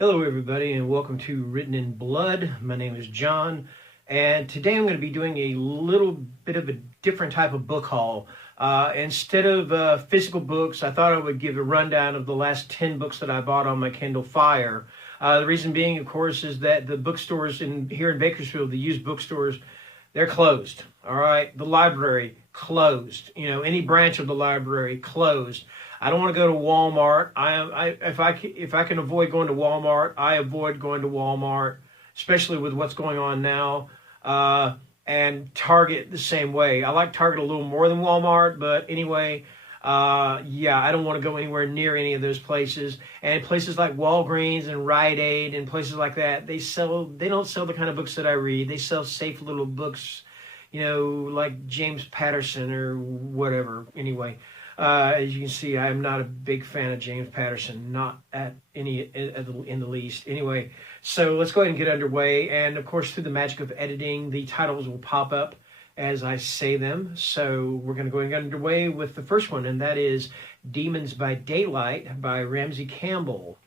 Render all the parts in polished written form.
Hello, everybody, and welcome to Written in Blood. My name is John, and today I'm going to be doing a little bit of a different type of book haul. Instead of physical books, I thought I would give a rundown of the last 10 books that I bought on my Kindle Fire. The reason being, of course, is that the bookstores here in Bakersfield, the used bookstores, they're closed. All right, the library closed. Any branch of the library closed. I don't want to go to Walmart. If I can avoid going to Walmart, I avoid going to Walmart, especially with what's going on now. And Target the same way. I like Target a little more than Walmart, but anyway, yeah, I don't want to go anywhere near any of those places. And places like Walgreens and Rite Aid and places like that, they don't sell the kind of books that I read. They sell safe little books, like James Patterson or whatever. Anyway. As you can see, I'm not a big fan of James Patterson, not in the least. Anyway, so let's go ahead and get underway. And of course, through the magic of editing, the titles will pop up as I say them. So we're going to go and get underway with the first one, and that is Demons by Daylight by Ramsey Campbell.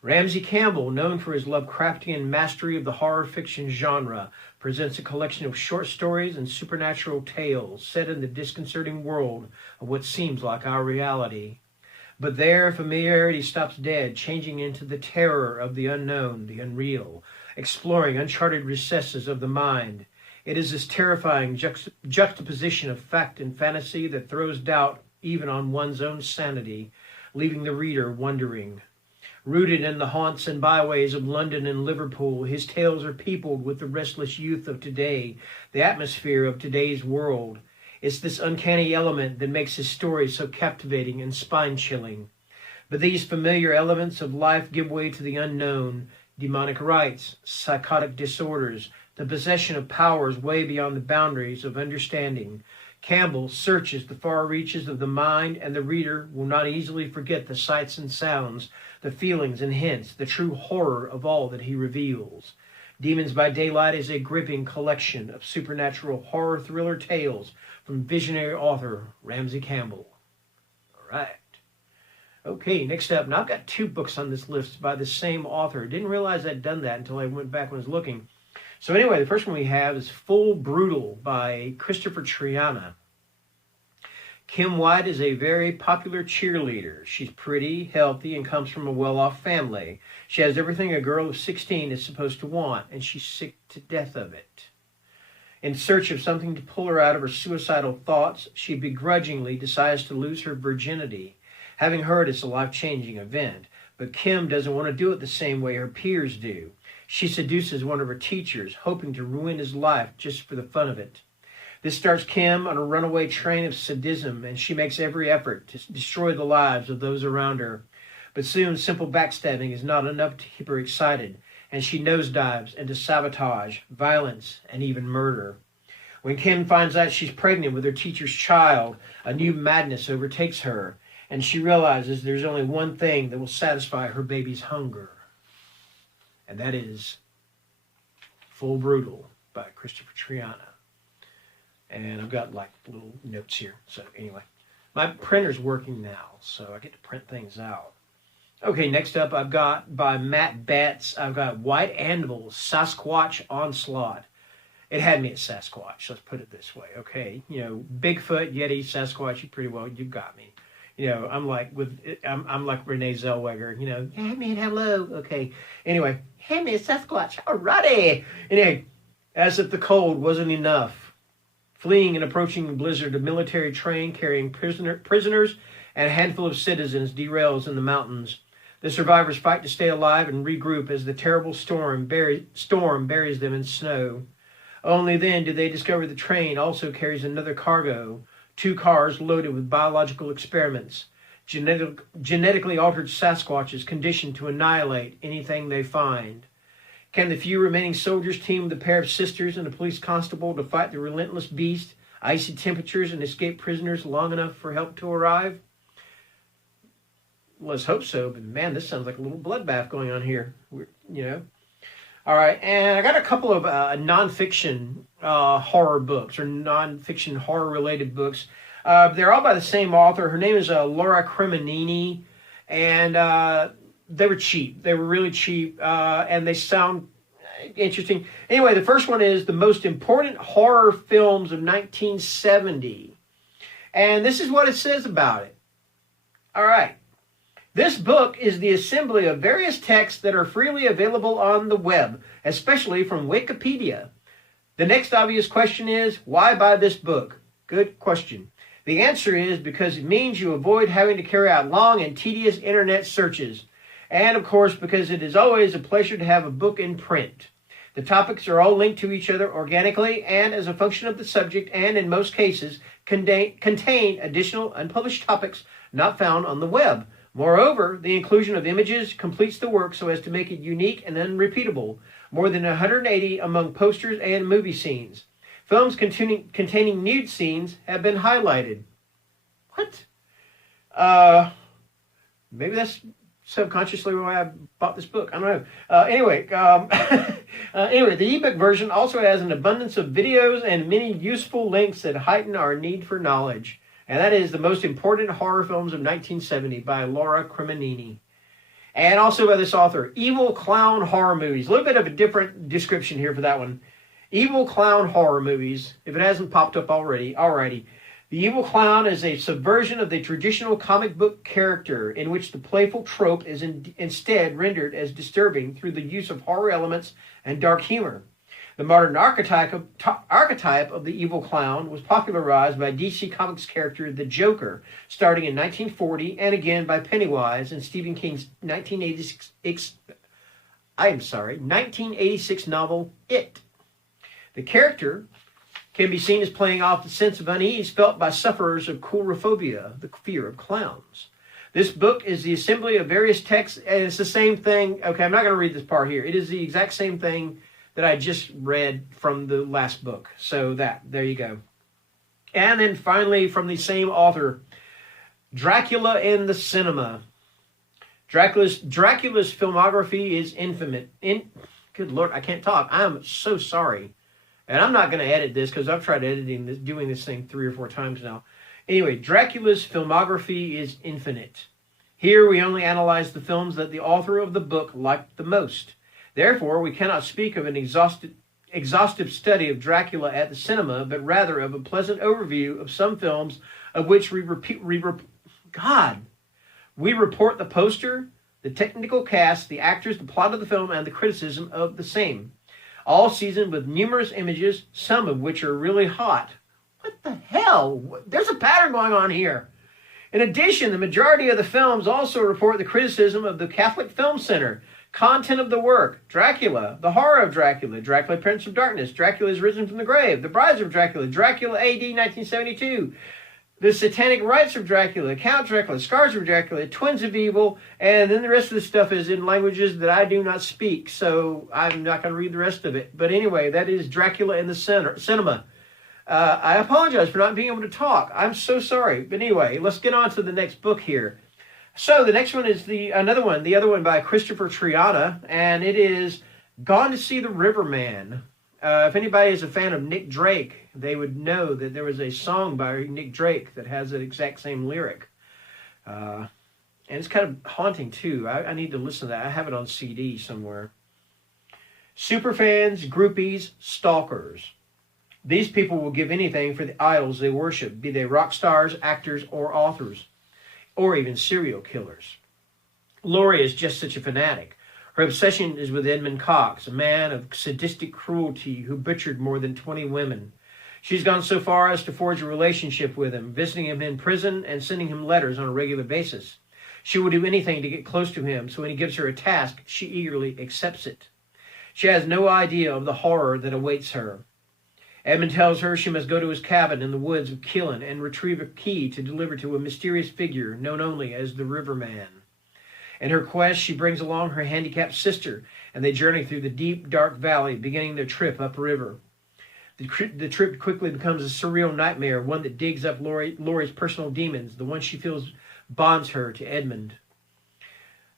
Ramsey Campbell, known for his Lovecraftian mastery of the horror fiction genre, presents a collection of short stories and supernatural tales set in the disconcerting world of what seems like our reality. But there, familiarity stops dead, changing into the terror of the unknown, the unreal, exploring uncharted recesses of the mind. It is this terrifying juxtaposition of fact and fantasy that throws doubt even on one's own sanity, leaving the reader wondering. Rooted in the haunts and byways of London and Liverpool, his tales are peopled with the restless youth of today, the atmosphere of today's world. It's this uncanny element that makes his story so captivating and spine-chilling. But these familiar elements of life give way to the unknown, demonic rites, psychotic disorders, the possession of powers way beyond the boundaries of understanding. Campbell searches the far reaches of the mind, and the reader will not easily forget the sights and sounds, the feelings and hints, the true horror of all that he reveals. Demons by Daylight is a gripping collection of supernatural horror thriller tales from visionary author Ramsey Campbell. All right. Okay, next up. Now, I've got two books on this list by the same author. Didn't realize I'd done that until I went back and was looking. So anyway, the first one we have is Full Brutal by Christopher Triana. Kim White is a very popular cheerleader. She's pretty, healthy, and comes from a well-off family. She has everything a girl of 16 is supposed to want, and she's sick to death of it. In search of something to pull her out of her suicidal thoughts, she begrudgingly decides to lose her virginity, having heard it's a life-changing event. But Kim doesn't want to do it the same way her peers do. She seduces one of her teachers, hoping to ruin his life just for the fun of it. This starts Kim on a runaway train of sadism, and she makes every effort to destroy the lives of those around her. But soon, simple backstabbing is not enough to keep her excited, and she nosedives into sabotage, violence, and even murder. When Kim finds out she's pregnant with her teacher's child, a new madness overtakes her, and she realizes there's only one thing that will satisfy her baby's hunger. And that is Full Brutal by Christopher Triana. And I've got like little notes here. So anyway, my printer's working now, so I get to print things out. Okay, next up I've got by Matt Betts, I've got White Anvil, Sasquatch Onslaught. It had me at Sasquatch, let's put it this way, okay? Bigfoot, Yeti, Sasquatch, you got me. I'm like Renee Zellweger, hey man, hello, okay. Anyway, hey man, Sasquatch, alrighty. Anyway, as if the cold wasn't enough, fleeing an approaching blizzard, a military train carrying prisoners and a handful of citizens derails in the mountains. The survivors fight to stay alive and regroup as the terrible storm buries them in snow. Only then do they discover the train also carries another cargo, 2 cars loaded with biological experiments, genetically altered Sasquatches conditioned to annihilate anything they find. Can the few remaining soldiers team with a pair of sisters and a police constable to fight the relentless beast, icy temperatures, and escape prisoners long enough for help to arrive? Let's hope so, but man, this sounds like a little bloodbath going on here, All right, and I got a couple of nonfiction horror books or nonfiction horror-related books. They're all by the same author. Her name is Laura Cremonini, and they were cheap. They were really cheap, and they sound interesting. Anyway, the first one is the most important horror films of 1970. And this is what it says about it. All right. This book is the assembly of various texts that are freely available on the web, especially from Wikipedia. The next obvious question is, why buy this book? Good question. The answer is because it means you avoid having to carry out long and tedious internet searches. And of course, because it is always a pleasure to have a book in print. The topics are all linked to each other organically and as a function of the subject, and in most cases contain additional unpublished topics not found on the web. Moreover, the inclusion of images completes the work so as to make it unique and unrepeatable. More than 180 among posters and movie scenes. Films containing nude scenes have been highlighted. What? Maybe that's subconsciously why I bought this book. I don't know. Anyway, the ebook version also has an abundance of videos and many useful links that heighten our need for knowledge. And that is The Most Important Horror Films of 1970 by Laura Cremonini. And also by this author, Evil Clown Horror Movies. A little bit of a different description here for that one. Evil Clown Horror Movies, if it hasn't popped up already, alrighty. The evil clown is a subversion of the traditional comic book character in which the playful trope is instead rendered as disturbing through the use of horror elements and dark humor. The modern archetype of the evil clown was popularized by DC Comics character the Joker, starting in 1940, and again by Pennywise in Stephen King's 1986 novel, It. The character can be seen as playing off the sense of unease felt by sufferers of coulrophobia, the fear of clowns. This book is the assembly of various texts, and it's the same thing. Okay, I'm not going to read this part here. It is the exact same thing that I just read from the last book. So there you go. And then finally, from the same author, Dracula in the Cinema. Dracula's filmography is infinite. Good Lord, I can't talk. I'm so sorry. And I'm not going to edit this because I've tried doing this thing 3 or 4 times now. Anyway, Dracula's filmography is infinite. Here we only analyze the films that the author of the book liked the most. Therefore, we cannot speak of an exhaustive study of Dracula at the cinema, but rather of a pleasant overview of some films of which we report the poster, the technical cast, the actors, the plot of the film, and the criticism of the same. All seasoned with numerous images, some of which are really hot. What the hell? There's a pattern going on here. In addition, the majority of the films also report the criticism of the Catholic Film Center, content of the work, Dracula, The Horror of Dracula, Dracula Prince of Darkness, Dracula is Risen from the Grave, The Brides of Dracula, Dracula AD 1972, The Satanic Rites of Dracula, Count Dracula, Scars of Dracula, Twins of Evil, and then the rest of the stuff is in languages that I do not speak, so I'm not going to read the rest of it. But anyway, that is Dracula in the Cinema. I apologize for not being able to talk. I'm so sorry. But anyway, let's get on to the next book here. So the next one is the other one by Christopher Triana, and it is Gone to See the Riverman. If anybody is a fan of Nick Drake, they would know that there was a song by Nick Drake that has the exact same lyric. And it's kind of haunting, too. I need to listen to that. I have it on CD somewhere. Superfans, groupies, stalkers. These people will give anything for the idols they worship, be they rock stars, actors, or authors, or even serial killers. Laurie is just such a fanatic. Her obsession is with Edmund Cox, a man of sadistic cruelty who butchered more than 20 women. She's gone so far as to forge a relationship with him, visiting him in prison and sending him letters on a regular basis. She will do anything to get close to him, so when he gives her a task, she eagerly accepts it. She has no idea of the horror that awaits her. Edmund tells her she must go to his cabin in the woods of Killen and retrieve a key to deliver to a mysterious figure known only as the Riverman. In her quest, she brings along her handicapped sister, and they journey through the deep, dark valley, beginning their trip upriver. The trip quickly becomes a surreal nightmare, one that digs up Laurie's personal demons, the one she feels bonds her to Edmund.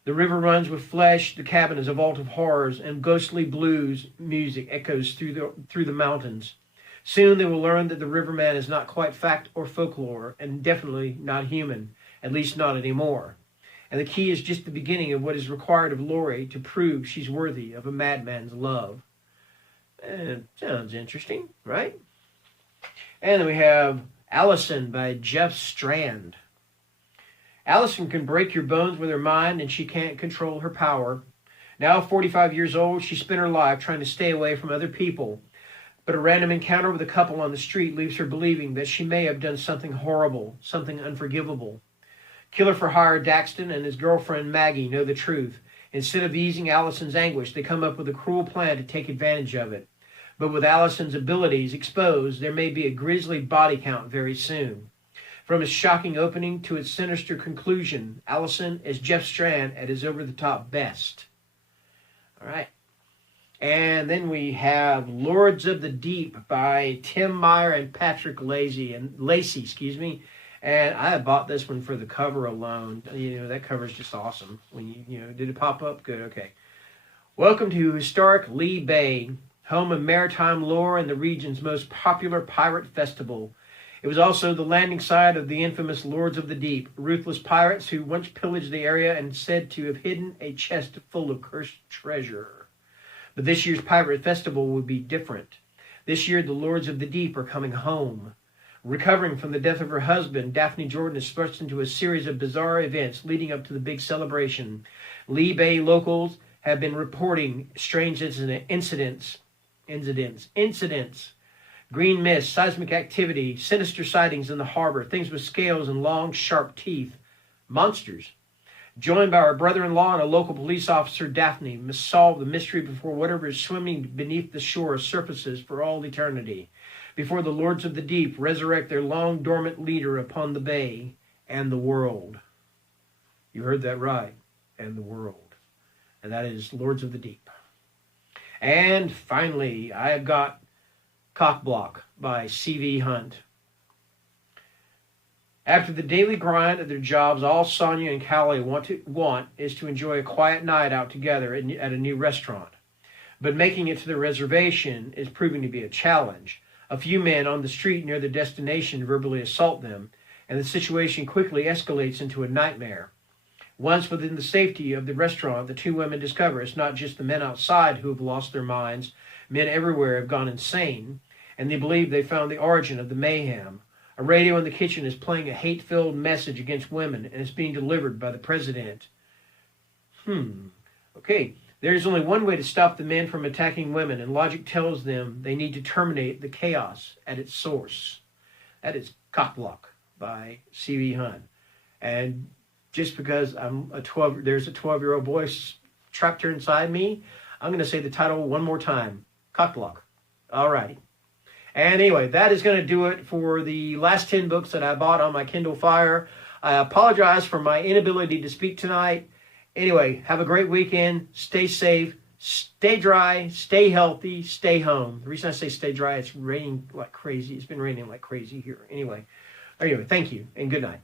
The river runs with flesh, the cabin is a vault of horrors, and ghostly blues music echoes through the mountains. Soon they will learn that the Riverman is not quite fact or folklore, and definitely not human, at least not anymore. And the key is just the beginning of what is required of Lori to prove she's worthy of a madman's love. Sounds interesting, right? And then we have Allison by Jeff Strand. Allison can break your bones with her mind, and she can't control her power. Now 45 years old, she spent her life trying to stay away from other people. But a random encounter with a couple on the street leaves her believing that she may have done something horrible, something unforgivable. Killer for hire Daxton and his girlfriend Maggie know the truth. Instead of easing Allison's anguish, they come up with a cruel plan to take advantage of it. But with Allison's abilities exposed, there may be a grisly body count very soon. From its shocking opening to its sinister conclusion, Allison is Jeff Strand at his over-the-top best. All right. And then we have Lords of the Deep by Tim Meyer and Patrick Lacey. And I bought this one for the cover alone. That cover is just awesome. When did it pop up? Good. Okay. Welcome to historic Lee Bay, home of maritime lore and the region's most popular pirate festival. It was also the landing site of the infamous Lords of the Deep, ruthless pirates who once pillaged the area and said to have hidden a chest full of cursed treasure. But this year's pirate festival will be different. This year, the Lords of the Deep are coming home. Recovering from the death of her husband, Daphne Jordan is thrust into a series of bizarre events leading up to the big celebration. Lee Bay locals have been reporting strange incidents. Green mist, seismic activity, sinister sightings in the harbor, things with scales and long, sharp teeth. Monsters. Joined by our brother-in-law and a local police officer, Daphne must solve the mystery before whatever is swimming beneath the shore surfaces for all eternity, before the Lords of the Deep resurrect their long-dormant leader upon the bay and the world. You heard that right, and the world. And that is Lords of the Deep. And finally, I have got Cockblock by C.V. Hunt. After the daily grind of their jobs, all Sonia and Callie want is to enjoy a quiet night out together at a new restaurant. But making it to the reservation is proving to be a challenge. A few men on the street near their destination verbally assault them, and the situation quickly escalates into a nightmare. Once within the safety of the restaurant, the two women discover it's not just the men outside who have lost their minds. Men everywhere have gone insane, and they believe they found the origin of the mayhem. A radio in the kitchen is playing a hate-filled message against women, and it's being delivered by the president. Okay, there is only one way to stop the men from attacking women, and logic tells them they need to terminate the chaos at its source. That is Cockblock by C.V. Hunt. And just because there's a 12-year-old boy trapped here inside me, I'm going to say the title one more time. Cockblock. All righty. And anyway, that is going to do it for the last 10 books that I bought on my Kindle Fire. I apologize for my inability to speak tonight. Anyway, have a great weekend. Stay safe. Stay dry. Stay healthy. Stay home. The reason I say stay dry, it's raining like crazy. It's been raining like crazy here. Anyway, thank you and good night.